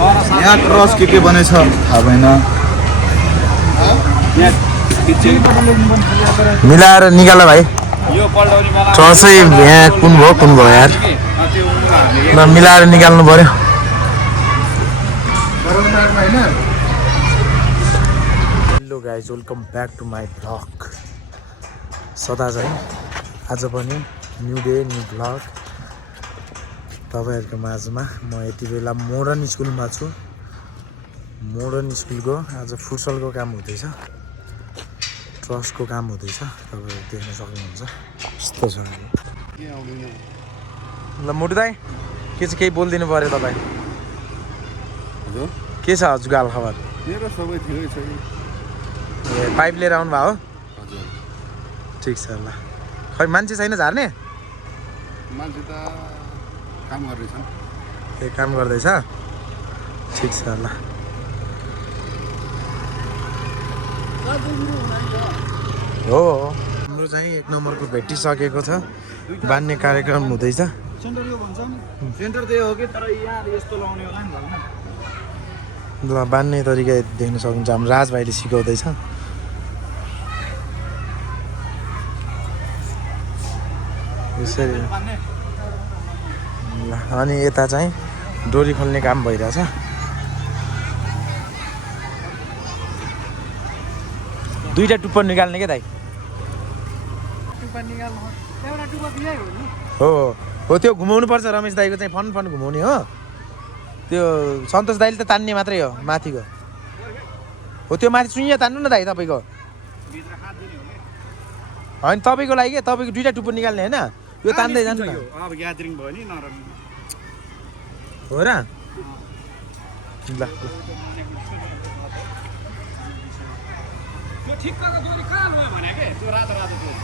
यहाँ cross K बनेछ थाहा भएन मिलाएर निकाल भाइ चर्चै यहाँ कुन भयो यार ल मिलाएर निकाल्नु पर्यो hello guys welcome back to my vlog सदा चाहिँ आज पनि न्यू डे न्यू भ्लग तपाईहरुको माझमा म यति बेला मोडर्न स्कुलमा छु मोडर्न स्कुलको आज फुटसलको काम हुँदैछ ट्रस्टको काम हुँदैछ तपाईहरु देख्न सक्नुहुन्छ यस्तो छ ल मोटु दाइ के चाहिँ केही बोल्दिनु पर्यो तपाई हजुर के छ हजुरको हाल खबर मेरो सबै ठिकै छ ए पाइप लिएर आउनु भयो हजुर ठीक छ ल खै मान्छे छैन झार्ने मान्छे त काम गर्दैछ ए काम गर्दैछ ठीक छ ल हो हाम्रो चाहिँ एक नम्बरको भेटिसकेको छ बान्ने कार्यक्रम हुँदैछ सेन्टर यो भन्छ नि सेन्टर त्यही हो कि तर यहाँ यस्तो लाउने होला नि भन्न ल बान्ने तरिका देख्न सक्नुहुन्छ हाम्रो राज भाइले सिकाउँदैछ यसरी ल अनि यता चाहिँ डोरी खोल्ने काम भइरहेछ दुईटा टुप्पा निकाल्ने के दाइ टुप्पा निकाल्नु एउटा टुप्पा दिए हो नि हो त्यो घुमाउनु पर्छ रमेश दाइको चाहिँ फन फन घुमाउने हो त्यो सन्तोष दाइले त तान्ने मात्रै हो माथिको हो त्यो माथि सुइया तान्नु न दाइ तपाईको हैन तपाईको लागि के तपाईको दुईटा टुप्पा निकाल्ने हैन यो तान्दै जानु न अब ग्यादरिङ भयो नि नरम हो र ल त्यो ठिक्कको डोरी कहाँ भयो भने के त्यो रातो रातो डोरी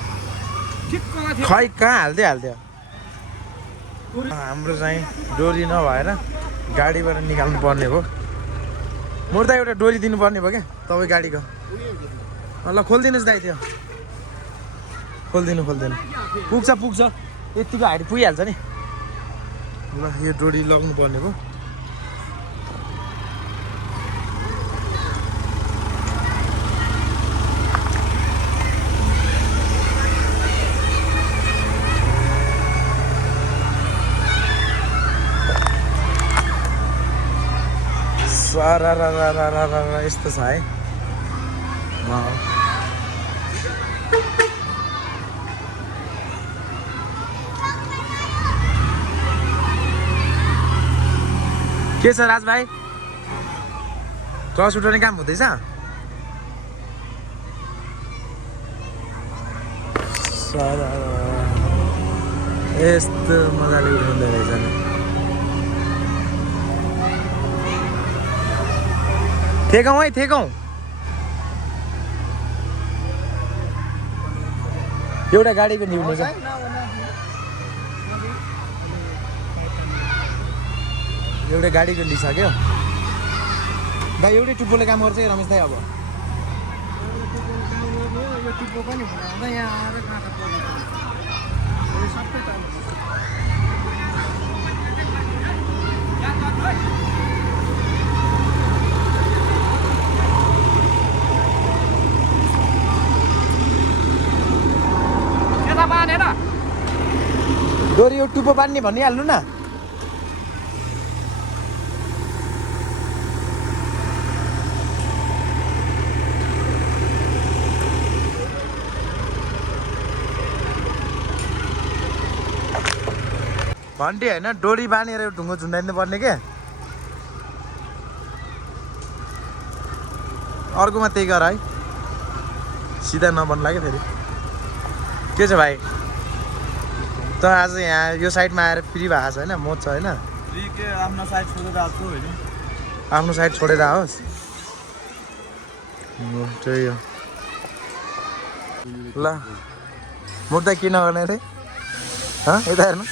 ठिक्कमा थियो खै कहाँ हाल्दियो हाम्रो चाहिँ डोरी नभएर गाडीबाट निकाल्नु पर्ने भयो मुर्दा एउटा डोरी दिनुपर्ने भयो क्या तपाईँ गाडीको ल खोलिदिनुहोस् दाइ त्यो खोलिदिनु पुग्छ यतिको हाइट पुगिहाल्छ नि ल यो डोरी लगाउनु पर्ने भयो यस्तो छ है के छ राज भाइ टस उठाउने काम हुँदैछ यस्तो मजाले उठाउँदै रहेछ नि थेकौँ है थेकौँ एउटा गाडी पनि हुनुहुन्छ एउटा गाडीको लिइसक्यो दाइ एउटै टुप्पोले काम गर्छ है रमेश दाइ अब डोरी यो टुप्पो बान्ने भनिहाल्नु न घन्टी होइन डोरी बाँधेर ढुङ्गो झुन्डाइदिनु पर्ने के अर्कोमा त्यही गर है सिधा नबन्ला क्या फेरि के छ भाइ त आज यहाँ यो साइडमा आएर फ्री भएको छ होइन मोज छ होइन आफ्नो साइड छोडेर आओस् त्यही हो ल मुर्दा किन गर्ने रे यता हेर्नु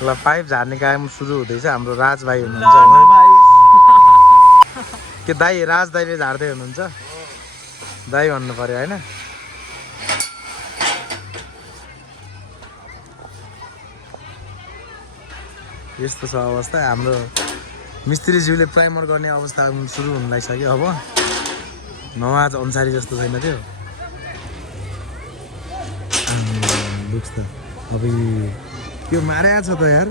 ल पाइप झार्ने काम सुरु हुँदैछ हाम्रो राज भाइ हुनुहुन्छ के दाइ राज दाइले झार्दै हुनुहुन्छ दाइ भन्नु पर्यो होइन यस्तो छ अवस्था हाम्रो मिस्त्रीज्यूले प्राइमर गर्ने अवस्था सुरु हुन लागिसक्यो अब नमाज अनुसारी जस्तो छैन त्यो दुख्छ त अब त्यो मारेको छ त यार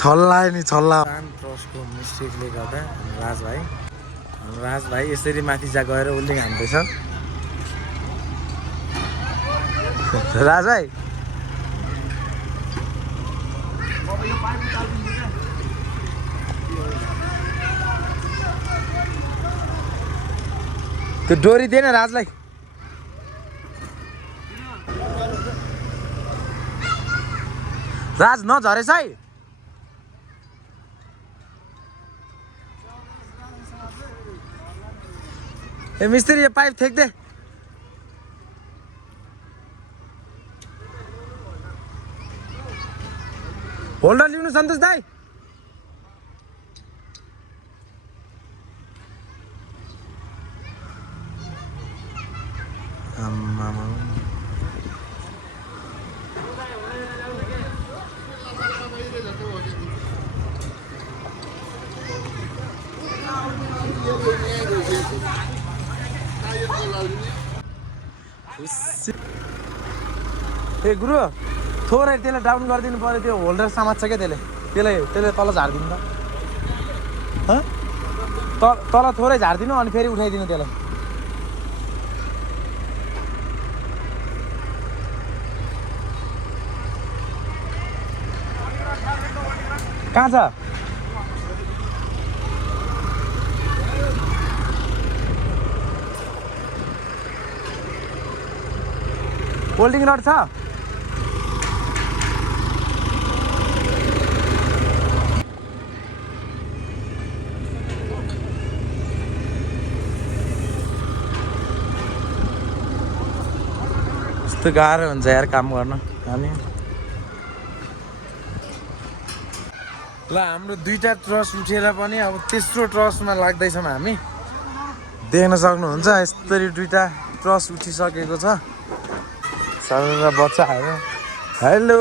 छल्ला नि छल्ला ट्रस्टको मिस्टेकले गर्दा राज भाइ यसरी माथि जा गएर उल्टिङ हान्दैछ राज भाइ त्यो डोरी दिएन राजलाई राज नझरेछ है ए मिस्त्री यो पाइप थेक्दे होल्डर लिनु सन्तोष दाइ ए गुरु थोरै त्यसलाई डाउन गरिदिनु पर्यो त्यो होल्डर समात्छ क्या त्यसले तल झारिदिनु त तल थोरै झारिदिनु अनि फेरि उठाइदिनु त्यसलाई कहाँ छ होल्डिङ रड छ यस्तो गाह्रो हुन्छ यार काम गर्न हामी ल हाम्रो दुईटा ट्रस उठेर पनि अब तेस्रो ट्रसमा लाग्दैछौँ हामी देख्न सक्नुहुन्छ यसरी दुईटा ट्रस उठिसकेको छ सारा बच्चाहरू हेलो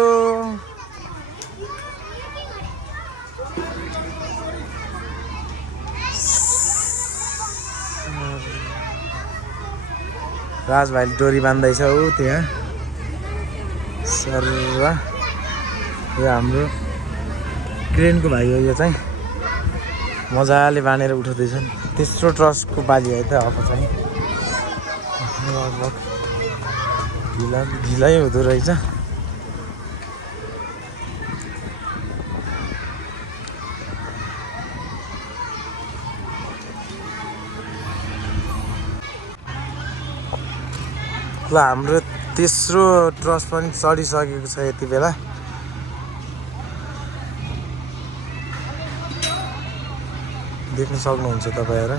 राज भाइले डोरी बान्दैछ ऊ त्यहाँ सर यो हाम्रो क्रेनको भाइ हो यो चाहिँ मजाले बाँधेर उठाउँदैछन् तेस्रो ट्रसको बाली है त अब चाहिँ ढिलाइ हुँदो रहेछ ल हाम्रो तेस्रो ट्रस पनि चढिसकेको छ यति बेला देख्न सक्नुहुन्छ तपाईहरु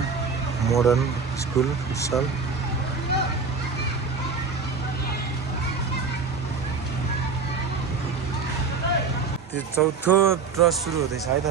मोडर्न स्कुल सल त्यो चौथो ट्रस सुरु हुँदैछ है त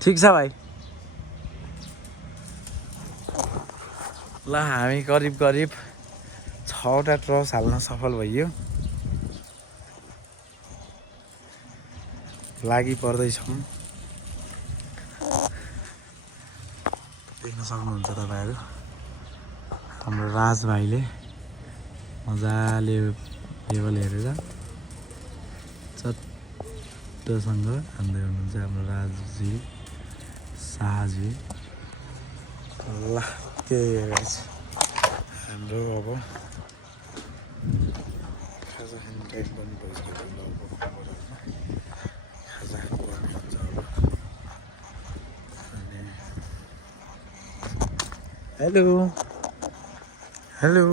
ठीक छ भाइ ल हामी करिब 6वटा ट्रस हाल्न सफल भइयो लागि पर्दैछौँ देख्न सक्नुहुन्छ तपाईहरु हाम्रो राज भाइले मजाले लेभल हेरेर चट्टसँग हान्दै हुनुहुन्छ हाम्रो राजजी शाहजी। ल त्यही गाइस हाम्रो अब खाजा खाने टाइम पनि भइसक्यो। खाजा खानुपर्ने हुन्छ अब। हेलो हेलो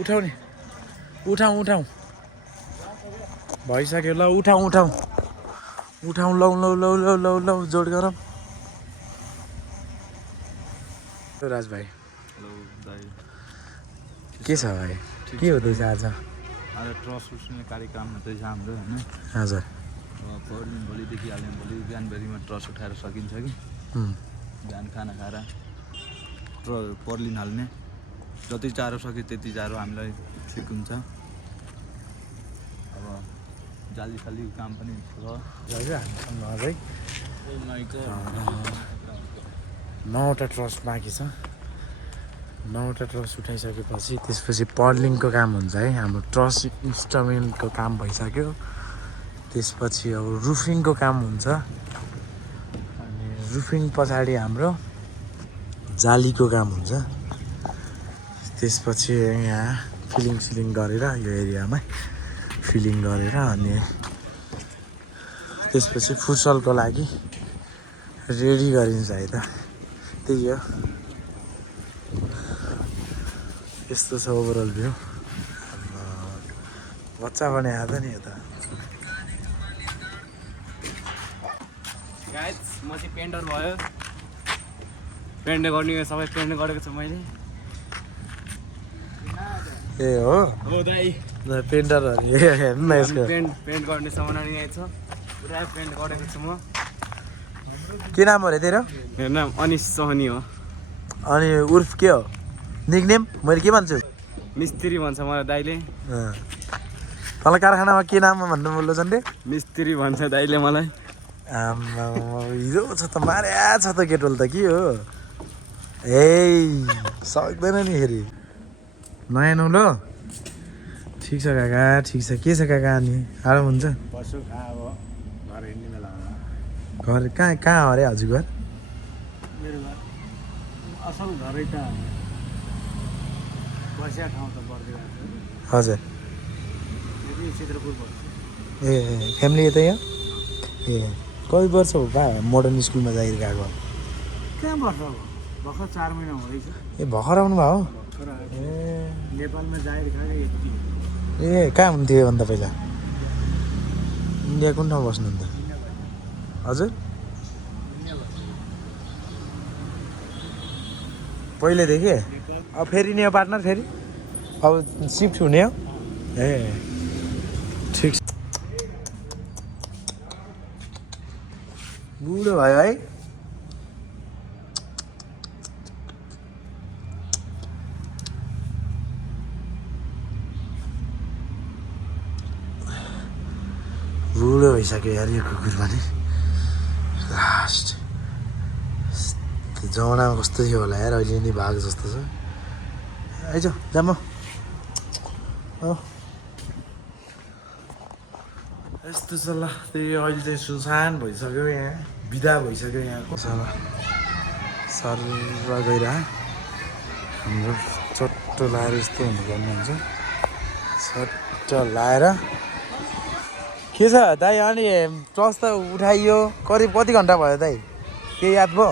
उठाउ नि उठाउ भइसक्यो। ल उठाउ लौ जोड गरौँ। राज भाइ के छ भाइ, के हुँदैछ आज? आज ट्रस्ट उठाउने कार्यक्रम हुँदैछ हाम्रो होइन। हजुर भोलिदेखि हाल्ने, भोलि बिहानभरिमा ट्रस्ट उठाएर सकिन्छ कि बिहान खाना खाएर पर्लिन हाल्ने। जति चाँडो सक्यो त्यति चाँडो हामीलाई ठिक हुन्छ। अब जाली सालीको काम पनि छ। अझै 9वटा ट्रस्ट बाँकी छ। 9वटा ट्रस्ट उठाइसकेपछि त्यसपछि पर्लिङको काम हुन्छ है। हाम्रो ट्रस्ट इन्स्टलमेन्टको काम भइसक्यो। त्यसपछि अब रुफिङको काम हुन्छ। अनि रुफिङ पछाडि हाम्रो जालीको काम हुन्छ। त्यसपछि यहाँ फिलिङ गरेर यो एरियामा फिलिङ गरेर अनि त्यसपछि फुटसलको लागि रेडी गरिन्छ है त। त्यही हो, यस्तो छ ओभरअल भ्यू। बच्चा पनि आएको नि यता। गाइस म चाहिँ पेन्टर भयो। पेन्ट गर्ने सबै पेन्ट गरेको छु मैले। ए हो दाइ पेन्टरहरू हेर्नु न यसको। पेन्ट गर्ने सामानहरू यहीँ छ। पुरा पेन्ट गरेको छु म। के नाम हो अरे तेरो? मेरो नाम अनिश सोहनी हो। अनि उर्फ के हो निकनेम? मैले के भन्छु? मिस्त्री भन्छ मलाई दाइले। तँलाई कारखानामा के नाममा भन्नु बोल्नु झन्डे? मिस्त्री भन्छ दाइले मलाई। हिजो छ त मार्या छ त केटोल त के हो? ए सक्दैन नि फेरि नयाँ नौ। ल ठिक छ काका, ठिक छ। के छ काका? अनि आराम हुन्छ? घर कहाँ हो अरे हजुर घर? मेरो घर असल घरै त बसिया ठाउँ त बर्दिरहेको। हजुर चित्रपुर पर्छ। ए फ्यामिली यतै हो? ए कति वर्ष हो बा मोडर्न स्कुलमा जाएर गएको? कहाँ वर्ष हो? भर्खर 4 महिना हुँदैछ। ए भर्खर आउनु भयो? ए नेपालमा जाएर खाएको यति। ए कहाँ हुन्थ्यो योभन्दा पहिला? इन्डिया कुन ठाउँ बस्नुहुन्थ्यो? हजुर पहिलेदेखि? अब फेरि नि पार्टनर फेरि अब सिफ्ट हुने हो? ए ठिक छ। बुढो भयो है? बुढो भइसक्यो यार यो कुकुर पनि। लास्ट त्यो जमानामा कस्तो थियो होला यार, अहिले नि भाग जस्तो छ। आइज जाम यस्तो छ। ल त्यही अहिले चाहिँ सुनसान भइसक्यो यहाँ, बिदा भइसक्यो यहाँको। सर गएर हाम्रो चट्ट लाएर यस्तो हुनुपर्ने हुन्छ। चट्ट लाएर के छ दाइ? अनि ट्रस्ट त उठाइयो, करिब कति घन्टा भयो दाइ? के याद भयो?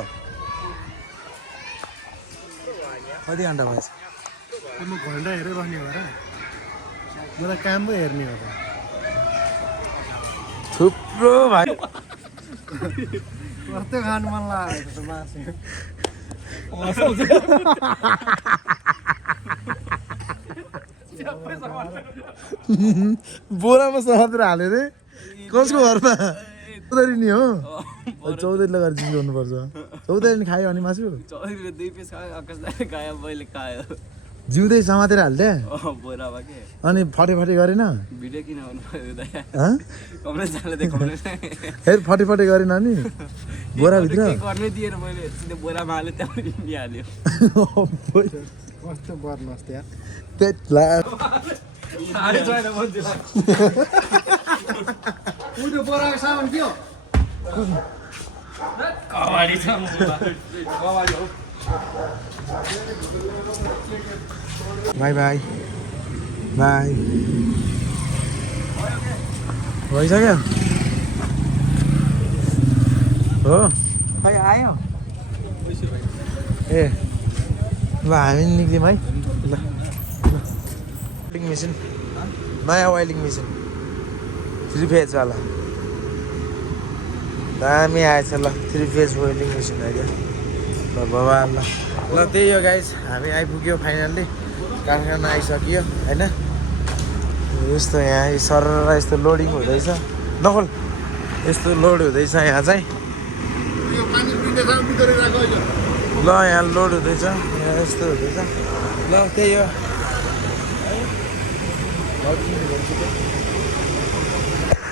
कति घन्टा भएछ? म घन्टा हेरेर बस्ने हो र, मलाई काम पो हेर्ने हो त। थुप्रो भाइ कस्तो खानु मन लागेको छ मासु। बोरामा समुद्र हाल्यो रे। कसको घरमा? चौधरी नि हो? चौधरीले गरेर जिम्काउनुपर्छ। चौधरी नि खायो अनि मासु? 2 पिस खायो, आकाशले खायो, मैले खायो। जिउँदै समातेर हाल्दे बोरामा के अनि फटे गरेन भिडियो किन गर्नुभयो दाइ हँ कमले जाले देखाउने फेरि फटे गरेन नि बोराभित्र गर्नै दिएर मैले सिधै बोरामा हालेँ त्यहाँबाट निहाल्यो कस्तो बर्नस् त्यहाँ त्यत्ला साह्रै छैन भन्छु उल्टो बोराको सामान के हो कबाडी छ कबाडी हो बाई बाई बाई भइसक्यो हो खै आयो ए ल हामी निक्ल्यौँ है ल वाइलिङ मेसिन नयाँ वाइलिङ मेसिन 3 फेजवाला दामी आएछ ल 3 फेज वाइलिङ मेसिन अहिले ल बाबा ल त्यही हो गाइस हामी आइपुग्यो फाइनल्ली कारखाना आइसक्यो होइन यस्तो यहाँ सर यस्तो लोडिङ हुँदैछ नखोल यस्तो लोड हुँदैछ यहाँ चाहिँ यो पानी पिउने सामान भित्र राख अहिले ल यहाँ लोड हुँदैछ यहाँ यस्तो हुँदैछ ल त्यही हो